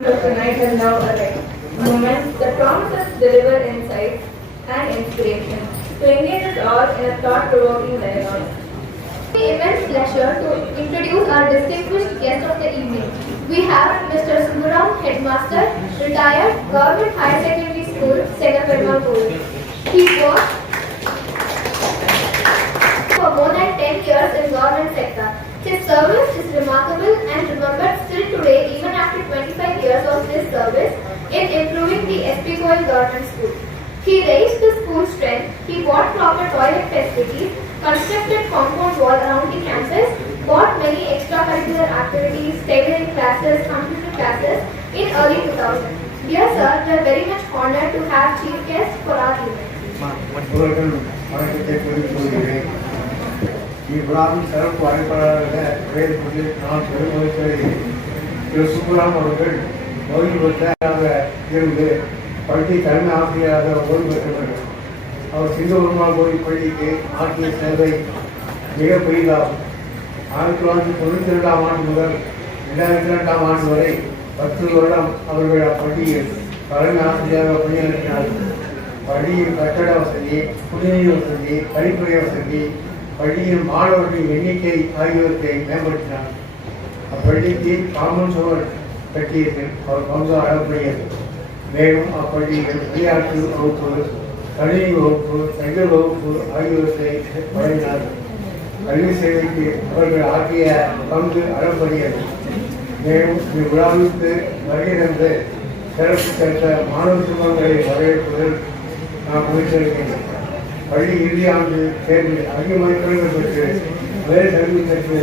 of the night has now arrived. Moments that promises to deliver insights and inspiration, to engage us all in a thought-provoking dialogue. The immense pleasure to introduce our distinguished guest of the evening. We have Mr. Sundaram, Headmaster, retired Government Higher Secondary School, Segaperumal. He worked for more than 10 years in government sector. His service is remarkable and remembered still today even after 25 years of his service in improving the SP Goel Government School. He raised the school's strength, he bought proper toilet facilities, constructed compound wall around the campus, bought many extracurricular activities, tailoring classes, computer classes in early 2000. Dear sir, we are very much honored to have chief guests for our event. இவ்விழாவின் சிறப்பு அழைப்பாளராக உரையாற்றி நான் பெருமகிழ்ச்சி திரு சுப்புராம் அவர்கள் ஓய்வு பெற்றாக இருந்து பள்ளி தலைமை ஆசிரியராக ஓய்வு பெற்றவர். அவர் சிங்கபெருமாள் கோயில் பள்ளிக்கு ஆற்றிய சேவை மிக பெரிதாகும். 1992ஆம் ஆண்டு முதல் 2002ஆம் ஆண்டு வரை 10 வருடம் அவர்கள் அப்பள்ளியில் தலைமை ஆசிரியராக பணியாற்றினார்கள். பள்ளியின் கட்டட வசதி, குடிநீர் வசதி, கழிப்பறை வசதி, பள்ளியின் மாணவர்களின் எண்ணிக்கை ஆகியவற்றை மேம்படுத்தினார். அப்பள்ளிக்கு காமன் சுவர் கட்டியதில் அவர் பங்கு அளவுடையது. மேலும் அப்பள்ளியில் விளையாட்டு வகுப்பு, கணினி வகுப்பு, சைக்கிள் வகுப்பு ஆகியவற்றை வழங்கினார்கள். கல்வி சேவைக்கு அவர்கள் ஆற்றிய பங்கு அளவுடையது. மேலும் இவ்விழாவிற்கு வருகை தந்து சிறப்பு பெற்ற மாணவ சுமங்களை வரவேற்பதில் நான் மகிழ்ச்சியடைகின்றேன். பள்ளி இறுதியாண்டு தேர்வில் அதிக மதிப்பெண்கள் பெற்று வேறு கல்வி பெற்று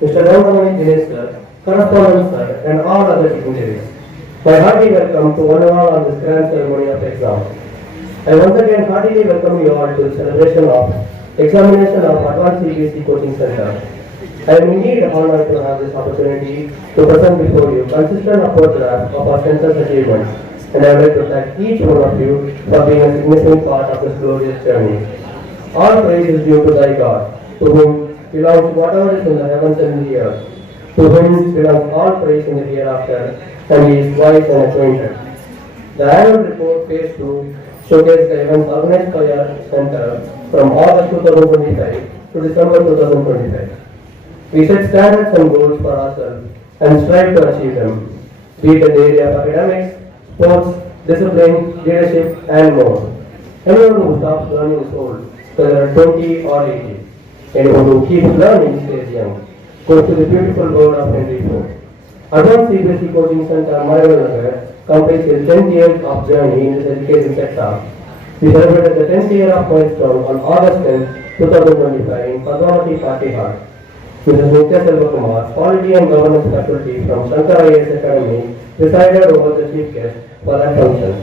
Mr. Ramani Dinesh sir, correspondent sir, and all other dignitaries. My hearty welcome to one and all on this grand ceremony of exam. I once again heartily welcome you all to the celebration of examination of Advanced CBSE Coaching Center. I am indeed honored to have this opportunity to present before you consistent photograph of our center's achievements, and I would like to thank each one of you for being a significant part of this glorious journey. All praise is due to thy God, to whom belongs whatever is in the heavens and the earth, to whom belongs all praise in the hereafter, and he is wise and acquainted. The annual report phase 2 showcased the events organized by our center from August 2025 to December 2025. We set standards and goals for ourselves and strive to achieve them, be it in the area of academics, sports, discipline, leadership, and more. Anyone who stops learning is old, whether 20 or 80. Anyone who keeps learning stays young. Goes to the beautiful world of Henry Ford. Advanced CBSE Coaching Center, Mayur completes its 10th year of journey in this education sector. We celebrated the 10th year of milestone on August 10, 2025 in Padmavati Party Hall. Mrs. Nitya Selvakumar, Quality and Governance Faculty from Shankara IAS Academy, presided over the chief guest for that function.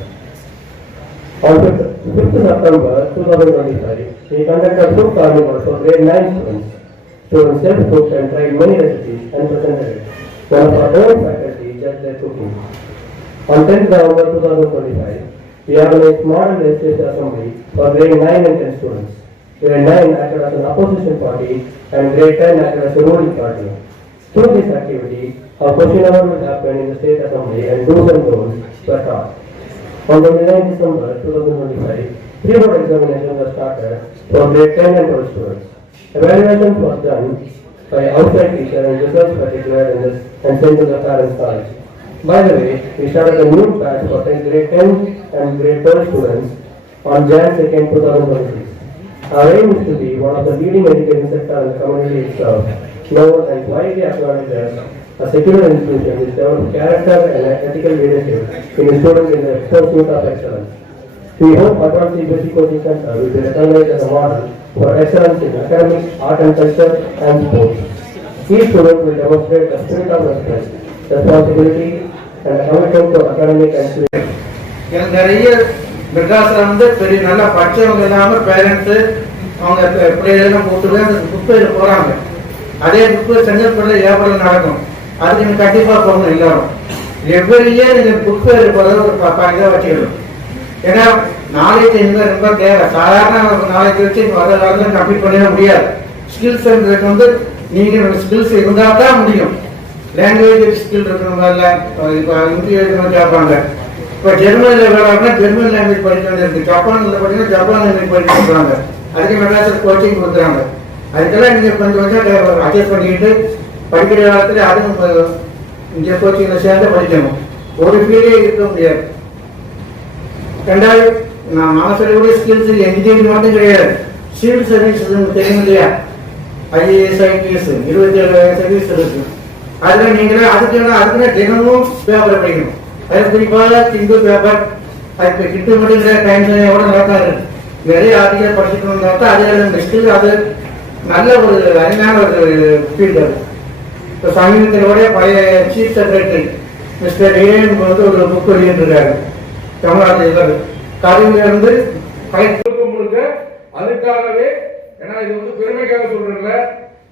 On 5th September 2025, we conducted food carnival for grade 9 students. Students self-cooked and tried many recipes and presented it. One of our own faculty judged their cooking. On 10th November 2025, we organized model legislative assembly for grade 9 and 10 students. Grade 9 acted as an opposition party and grade 10 acted as a ruling party. Through this activity, a question hour will happen in the state assembly and do's and don'ts were taught. On 29 December 2025, pre-board examinations were started for grade 10 and 12 students. Evaluation was done by outside teacher and results were declared in this and sent to the parents' college. By the way, we started a new batch for grade 10 and grade 12 students on Jan 2nd, 2026. Our aim is to be one of the leading education sector in the community itself, known and widely acknowledged as a secular institution which develops character and ethical leadership in the students in the pursuit of excellence. We hope Advanced CBSE Coaching Center will be recognized as a model for excellence in academics, art and culture, and sports. Each student will demonstrate a spirit of respect, responsibility, and a commitment to academic and civic. மெட்ராஸில் வந்து பெரிய நல்லா படித்தவங்க இல்லாமல் parents அவங்க பிள்ளைகளெல்லாம் போட்டு அந்த புக்கையில் போகிறாங்க. அதே புக்கு செங்கல்பட்டில் வியாபாரம் நடக்கும். அதுக்கு நீங்கள் கண்டிப்பாக போகணும் எல்லாரும். எவ்வளோ நீங்கள் புக் ஃபேர் போகிறத ஒரு 5 இதாக வச்சுக்கணும். ஏன்னா நாலேஜ் இங்கே ரொம்ப தேவை. சாதாரண நாலேஜ் வச்சு வர காலத்தில் கம்ப்ளீட் பண்ணவே முடியாது. ஸ்கில்ஸ்ன்றது வந்து நீங்கள் ஸ்கில்ஸ் இருந்தால் தான் முடியும். லாங்குவேஜ் ஸ்கில் இருக்கிறவங்கள இப்போ இன்டர்வியூ கேட்பாங்க. இப்போ ஜெர்மனியில் வேலை அப்படின்னா ஜெர்மன் லாங்குவேஜ் படிக்க வேண்டியிருக்கு. ஜப்பானில் பார்த்தீங்கன்னா ஜப்பான் லாங்குவேஜ் படிக்க சொல்கிறாங்க. அதுக்கு மெட்ராஸில் கோச்சிங் கொடுக்குறாங்க. அதுக்கெல்லாம் நீங்கள் கொஞ்சம் கொஞ்சம் அட்ஜஸ்ட் பண்ணிக்கிட்டு படிக்கிற காலத்தில் அதுவும் இங்கே கோச்சிங்கில் சேர்ந்து படிக்கணும். ஒரு ஃபீல்டே இருக்க முடியாது. ரெண்டாவது நான் சொல்லக்கூடிய ஸ்கில்ஸ் என்ஜினியரிங் மட்டும் கிடையாது, சிவில் சர்வீஸ் தெரியும் இல்லையா? ஐஏஎஸ் ஐபிஎஸ் 27 சர்வீஸ் இருக்கு. அதில் நீங்களே அதுக்குன்னா தினமும் பேப்பரை படிக்கணும். அது குறிப்பாக சிங்கிள் பேப்பர் அதுக்கு கிட்ட முடிகிற டைம் கூட நடக்காது. நிறைய ஆர்டிகல் படிச்சுட்டு தான் அதில் ஸ்கில் அது நல்ல ஒரு அருமையான ஒரு ஃபீல்டு. அது இப்போ சமீபத்திலோடைய பழைய சீஃப் செக்ரட்டரி மிஸ்டர் ஏன் வந்து ஒரு புக் வெளியிட்டிருக்காரு தமிழ்நாட்டில். கருவிலிருந்து முழுக்க அதுக்காகவே, ஏன்னா இது வந்து பெருமைக்காக சொல்றேன்ல,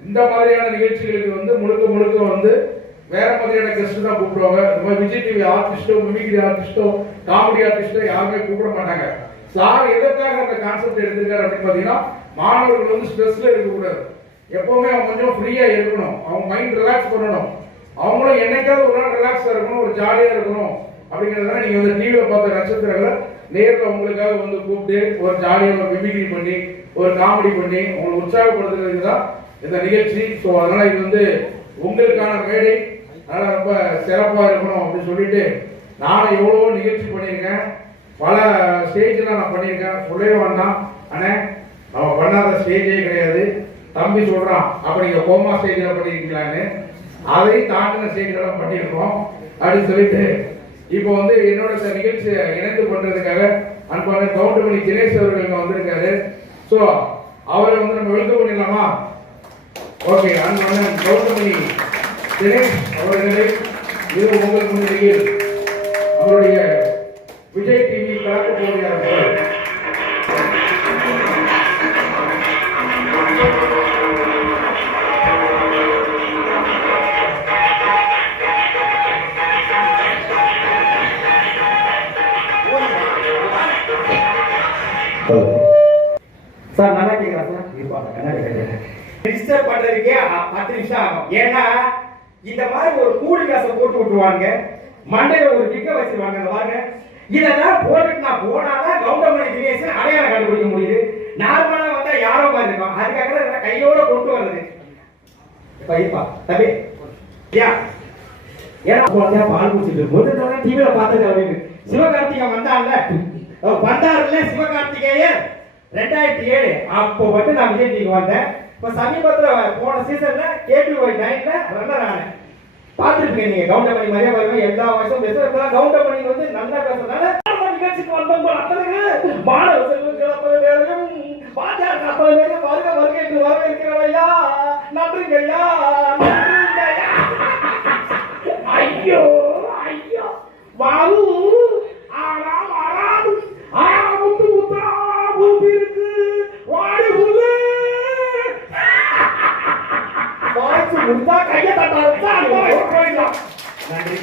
இந்த மாதிரியான நிகழ்ச்சிகளுக்கு வந்து முழுக்க வந்து வேற மாதிரியான கெஸ்ட் தான் கூப்பிடுவாங்க. நம்ம விஜய் டிவி ஆர்டிஸ்டோ, மிமிக்ரி ஆர்டிஸ்டோ, காமெடி ஆர்டிஸ்டோ யாருமே கூப்பிட மாட்டாங்க. சார் எதற்காக அந்த கான்செப்ட் எடுத்திருக்காரு அப்படின்னு பாத்தீங்கன்னா, மாணவர்கள் வந்து ஸ்ட்ரெஸ்ல இருக்கக்கூடாது, எப்பவுமே அவங்க கொஞ்சம் ஃப்ரீயா இருக்கணும், அவங்க மைண்ட் ரிலாக்ஸ் பண்ணணும், அவங்களும் என்னைக்காவது ஒரு நாள் ரிலாக்ஸா இருக்கணும், ஒரு ஜாலியா இருக்கணும். அப்படிங்கிறதுனால நீங்க வந்து டிவியில பார்த்த நட்சத்திரங்களை நேரில் உங்களுக்காக வந்து கூப்பிட்டு ஒரு ஜாலியாக ஒரு மிமிக்ரி பண்ணி ஒரு காமெடி பண்ணி உங்களுக்கு உற்சாகப்படுத்துறதுக்கு தான் இந்த நிகழ்ச்சி. ஸோ அதனால இது வந்து உங்களுக்கான மேடை, அதனால ரொம்ப சிறப்பாக இருக்கணும் அப்படின்னு சொல்லிட்டு நானும் எவ்வளவோ நிகழ்ச்சி பண்ணியிருக்கேன், பல ஸ்டேஜ்லாம் நான் பண்ணியிருக்கேன். சொல்லவே வேண்டாம் அண்ணே, நம்ம பண்ணாத ஸ்டேஜே கிடையாது. தம்பி சொல்றான் அப்ப நீங்க கோமா ஸ்டேஜில் பண்ணியிருக்கீங்களான்னு, அதையும் தாண்டின ஸ்டேஜ்லாம் பண்ணியிருக்கோம் அப்படின்னு சொல்லிட்டு இப்போ வந்து என்னோட நிகழ்ச்சியை இணைந்து பண்றதுக்காக அன்பான கவுண்டமணி தினேஷ் அவர்கள் வந்திருக்காரு. ஸோ அவரை வந்து நம்ம வெல்கம் பண்ணிடலாமா? ஓகே, அன்பான கவுண்டமணி தினேஷ் அவர்களை இது உங்களுக்கு முன்னிலையில் அவருடைய விஜய் டிவி கலக்க போகிறார்கள். சார் நல்லா கேட்குறா சார்? ரிஜிஸ்டர் பண்றதுக்கே 10 நிமிஷம் ஆகும். ஏன்னா இந்த மாதிரி ஒரு கூலி காசை போட்டு விட்டுருவாங்க, மண்டையில ஒரு டிக்க வச்சிருவாங்க. பாருங்க, இதெல்லாம் போட்டுட்டு நான் போனாதான் கவுண்டமணி தினேஷ் அடையாளம் கண்டுபிடிக்க முடியுது. நார்மலா வந்தா யாரோ மாதிரி இருக்கும், அதுக்காக கையோட கொண்டு வர்றது. பைப்பா தம்பி ஏன்னா பால் குடிச்சிட்டு முதல் டிவியில பார்த்தது அப்படின்னு சிவகார்த்திகேயன் வந்தாருல்ல சிவகார்த்திகேயன் 2007 அப்போ வந்து நான் விஜய் டிவிக்கு வந்தேன். இப்போ சமீபத்தில் போன சீசன்ல KPY 9ல ரன்னர் ஆனேன். பார்த்துருப்பீங்க நீங்க. கவுண்டமணி மாதிரியே வருவேன், எல்லா வயசும் பேசுவேன். கவுண்டமணி வந்து நல்லா பேசுறதுனால நிகழ்ச்சிக்கு வந்தவங்க அத்தனை மாணவ செல்வங்கள் அத்தனை பேரையும் பாஜக அத்தனை பேரையும் வருக வருகை என்று வரவேற்கிறோம் ஐயா. நன்றிங்க ஐயா, நன்றிங்க ஐயா. ஐயோ ஐயோ வாரு ஆனா வராது, ஆனா முத்து முத்தா பூத்தி இருக்கு வாடி புல்லு வாய்ச்சு முடிந்தா கையை தட்டாருச்சா நன்றி.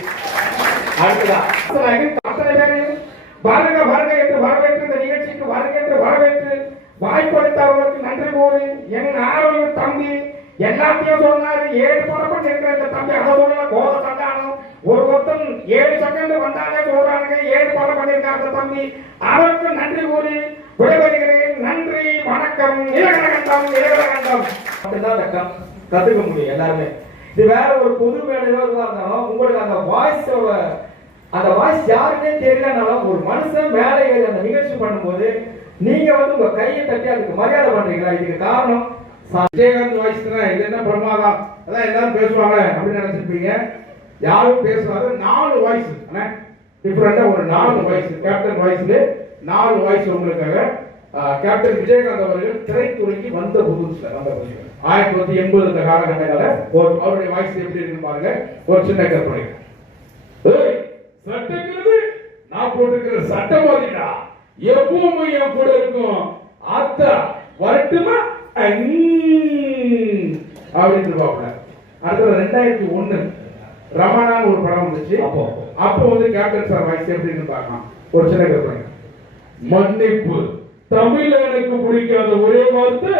அடுத்ததா அத்தனை பேரையும் வருக வருக என்று வரவேற்று இந்த நிகழ்ச்சிக்கு வருக என்று வரவேற்று வாய்ப்பளித்தவர்களுக்கு நன்றி கூறி என் ஆரோக்கிய தம்பி எல்லாத்தையும் சொன்னாரு. 7 பரப்பு இருக்கிற இந்த தம்பி அதை சொல்ல கோத சண்டானம் ஒருத்தன் 7 செகண்ட் வந்தாலே சொல்றாங்க. 7 படம் பண்ணியிருக்காங்க அந்த தம்பி, அவருக்கு நன்றி கூறி விடைபெறுகிறேன். நன்றி, வணக்கம். இலகணகண்டம் இலகணகண்டம் அப்படிதான் கத்துக்க முடியும் எல்லாருமே. இது வேற ஒரு பொது மேடையோ இருந்தாலும் உங்களுக்கு அந்த வாய்ஸ் யாருன்னே தெரியலனாலும் ஒரு மனுஷன் மேலே ஏறி அந்த நிகழ்ச்சி பண்ணும்போது நீங்க வந்து உங்க கையை தட்டி அதுக்கு மரியாதை பண்றீங்களா? இதுக்கு காரணம் விஜயகாந்த் வாய்ஸ் தான். இது என்ன பிரமாதம், அதான் எல்லாரும் பேசுவாங்க அப்படின்னு நினைச்சிருப்பீங்க. யாரும் பேசுவாங்க. 4 வாய்ஸ் டிஃபரெண்டா, ஒரு 4 வாய்ஸ். கேப்டன் வாய்ஸ்ல 4 வாய்ஸ் உங்களுக்காக. கேப்டன் விஜயகாந்த் அவர்கள் திரைத்துறைக்கு வந்த புதுசுல 1980 இந்த காலகட்டங்களில் அவருடைய வாய்ஸ் எப்படி இருக்குன்னு பாருங்க. ஒரு சின்ன கற்பனை. சட்டங்கிறது நான் போட்டிருக்கிற சட்டம் மாதிரிடா, எப்பவுமே என் கூட இருக்கும். ஆத்தா வரட்டுமா அப்படின்னு பாப்பல. அடுத்தது 2001 ரமணான்னு ஒரு படம் வந்துச்சு. அப்போ வந்து கேப்டன் சார் வாய்ஸ் எப்படி இருக்குன்னு பார்க்கலாம். ஒரு சின்ன கற்பனை. மன்னிப்பு, தமிழ்ல எனக்கு பிடிக்காத ஒரே வார்த்தை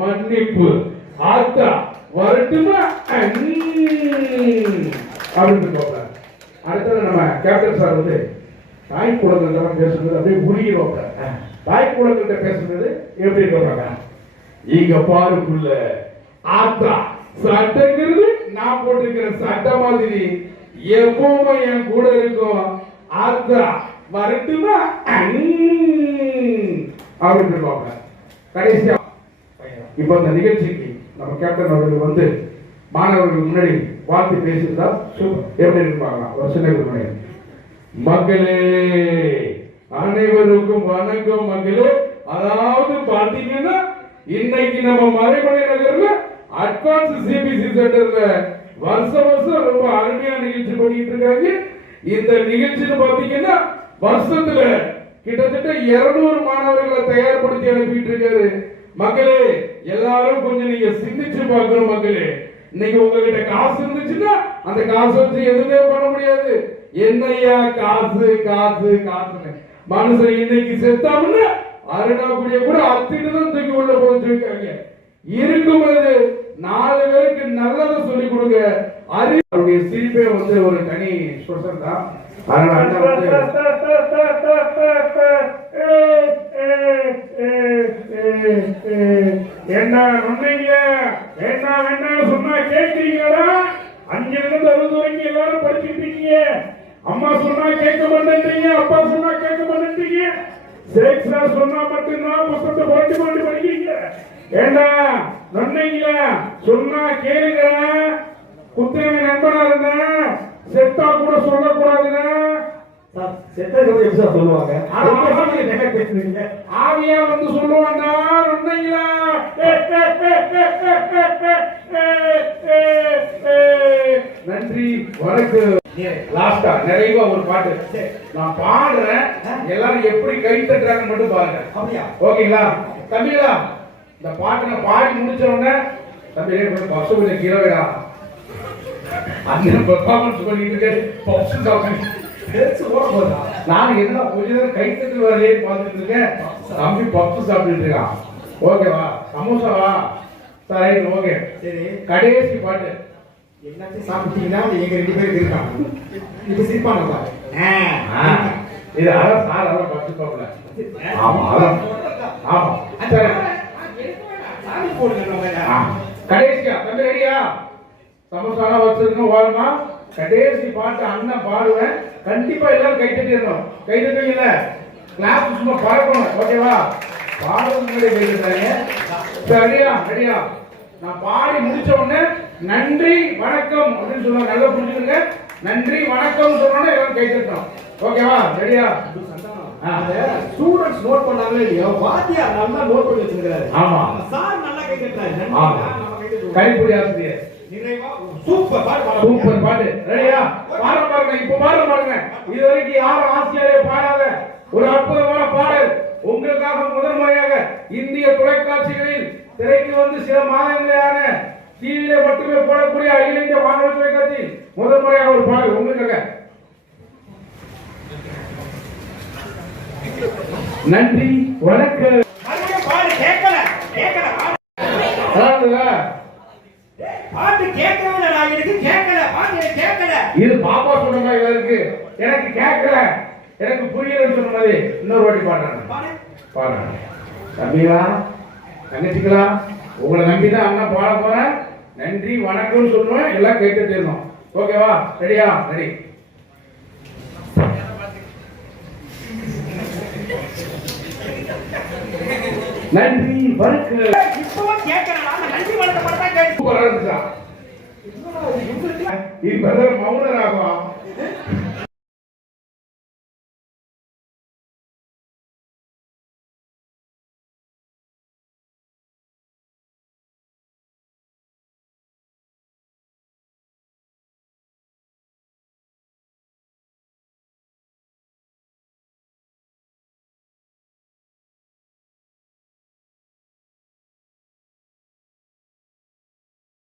மன்னிப்பு. ஆத்தா வரட்டுமா அப்படின்னு சொல்றாங்க. அடுத்தது நம்ம கேப்டன் சார் வந்து தாய் குழந்தைகிட்ட பேசுறது அப்படியே உருகிடுவாங்க. தாய் குழந்தைகிட்ட பேசுறது எப்படி சொல்றாங்க? இங்க பாருக்குள்ள ஆத்தா சட்டைங்கிறது நான் போட்டிருக்கிற சட்டை மாதிரி எப்பவுமே என் கூட இருக்கும். ஆத்தா வரட்டுமா அப்படின்னு சொல்லுவாங்க. கடைசியா இப்ப இந்த நிகழ்ச்சிக்கு நம்ம கேப்டன் அவர்கள் வந்து மாணவர்கள் முன்னாடி வாழ்த்து பேசியிருந்தா எப்படி இருப்பாங்க? ஒரு சின்ன முன்னாடி மக்களே அனைவருக்கும் வணக்கம் மக்களே. அதாவது பாத்தீங்கன்னா இன்னைக்கு நம்ம மறைமலை நகர்ல அட்வான்ஸ் சிபிசி சென்டர்ல வருஷம் ரொம்ப அருமையா நிகழ்ச்சி பண்ணிட்டு இருக்காங்க. இந்த நிகழ்ச்சின்னு பாத்தீங்கன்னா வருஷத்துல கிட்டத்தட்ட 200 மாணவர்களை தயார்படுத்தி அனுப்பிட்டு இருக்காரு. மக்களே எல்லாரும் கொஞ்சம் நீங்க சிந்திச்சு பார்க்கணும் மக்களே. இன்னைக்கு உங்ககிட்ட காசு இருந்துச்சுன்னா அந்த காசு வச்சு எதுவுமே பண்ண முடியாது. என்னையா காசு காசு காசுன்னு மனுஷன் இன்னைக்கு செத்தாமுன்னு அருணாக்குடிய கூட அத்திட்டு தான் தூக்கி உள்ள போச்சு வைக்காங்க. இருக்கும்போது 4 பேருக்கு நல்லதை சொல்லி கொடுங்க. அவருடைய சிரிப்பே வந்து ஒரு தனி ஸ்பெஷல் தான். என்ன சொன்னீங்க? என்ன சொன்னா கேட்கிறீங்களா? 5 இருந்து 60 வரைக்கும் எல்லாரும் படிச்சுட்டு இருக்கீங்க. அம்மா சொன்னா கேட்க மாட்டேன்றீங்க, அப்பா சொன்னா கேட்க மாட்டேன்றீங்க. சேக்ஸ்ரா சொன்னா மட்டும்தான் புத்தகத்தை போட்டு படிக்கிறீங்க. ஏண்டா சொன்னீங்களா? சொன்னா கேளுங்க. குத்தவன் நண்பனா இருந்த செத்தா கூட சொல்லக்கூடாதுங்க. சொல்லுவாங்க ஆவியா வந்து சொல்லுவாங்க. சொன்னீங்களா? நன்றி வணக்கம். லாஸ்டா நிறைவா ஒரு பாட்டு நான் பாடுறேன். எல்லாரும் எப்படி கை தட்டுறாங்கன்னு மட்டும் பாருங்க. ஓகேங்களா தம்பிங்களா? இந்த பாட்டு நான் பாடி முடிச்ச உடனே தம்பி பஸ் கொஞ்சம் கீழே விடா அந்த பெர்ஃபார்மன்ஸ் பண்ணிட்டு இருக்கேன். பப்ஸ் சாப்பிட்டு நான் என்ன கொஞ்ச நேரம் கை தட்டு வரலையே பார்த்துட்டு இருக்கேன். தம்பி பப்ஸ் சாப்பிட்டு இருக்கான். ஓகேவா? சமோசாவா? சரி ஓகே. சரி கடைசி பாட்டு என்னாச்சும் சாப்பிட்டீங்கன்னா எங்க 2 பேருக்கு இருக்காங்க. இது சிரிப்பானதா? இது அதான் சார் அதான் பப்ஸ் சாப்பிடல. ஆமா அதான் ஆமா சரி சாமி போடுங்க. கடைசியா தம்பி ரெடியா? சமோசாலாம் வச்சிருக்கோம் வாருமா. கடைசி பாட்டு அண்ணன் பாடுவேன். கண்டிப்பா எல்லாரும் கை தட்டிடணும். கை தட்டுவீங்கல்ல? கிளாஸ் சும்மா பறக்கணும். ஓகேவா? பாடுறது முன்னாடி கை தட்டுறாங்க. ரெடியா? ரெடியா? நான் பாடி முடிச்ச உடனே நன்றி வணக்கம் அப்படின்னு சொல்லுவாங்க. நல்லா புரிஞ்சுக்கோங்க. நன்றி வணக்கம் சொன்னோன்னே எல்லாரும் கை தட்டணும். ஓகேவா? ரெடியா? ஸ்டூடண்ட்ஸ் நோட் பண்ணாங்களே இல்லையோ, வாத்தியார் நல்லா நோட் பண்ணி வச்சிருக்காரு. ஆமா சார் நல்லா கை தட்டுறாரு. ஆமா கைப்புடி ஆசிரியர் நிறைவா சூப்பர் பாட்டு. சூப்பர் பாட்டு. ரெடியா? பாட பாருங்க. இப்ப பாட பாருங்க. இது வரைக்கும் யாரும் ஆசிரியரே பாடாத ஒரு அற்புதமான பாடல் உங்களுக்காக முதல் முறையாக இந்திய தொலைக்காட்சிகளில் திரைக்கு வந்து சில மாதங்களான டிவியில மட்டுமே போடக்கூடிய அகில இந்திய வானொலி தொலைக்காட்சியில் முதல் முறையாக ஒரு பாடல் உங்களுக்காக. நன்றி வணக்கம். பாடு கேட்கல கேட்கல பாட்டு கேட்கல. எனக்கு கேட்கல பாட்டு கேட்கல. இது பாப்பா சொன்ன இருக்கு. எனக்கு கேட்கல எனக்கு புரியலன்னு சொன்னது. இன்னொரு வாட்டி பாடுறேன். பாடுறேன் தம்பிகளா தங்கச்சிங்களா உங்களை நம்பிதான் அண்ணன் பாட போறேன். நன்றி வணக்கம் சொல்லுவேன். எல்லாம் கேட்டுட்டு இருந்தோம். ஓகேவா? ரெடியா? ரெடி. நன்றி வணக்கம். இப்பவும் கேட்கறா. நன்றி வணக்கம் மட்டும் கேட்டு சூப்பரா இருந்துச்சா? இப்பதான் மௌன ராகம்